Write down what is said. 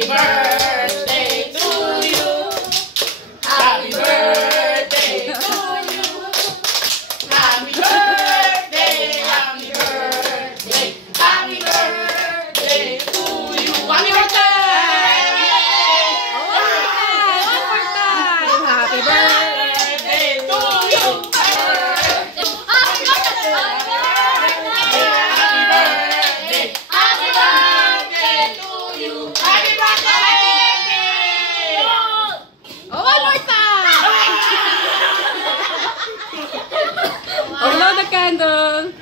Happy birthday to you. Happy birthday to you. Happy birthday, happy birthday, happy birthday to you. Happy birthday! One more time. Happy birthday to you. Blow the candle.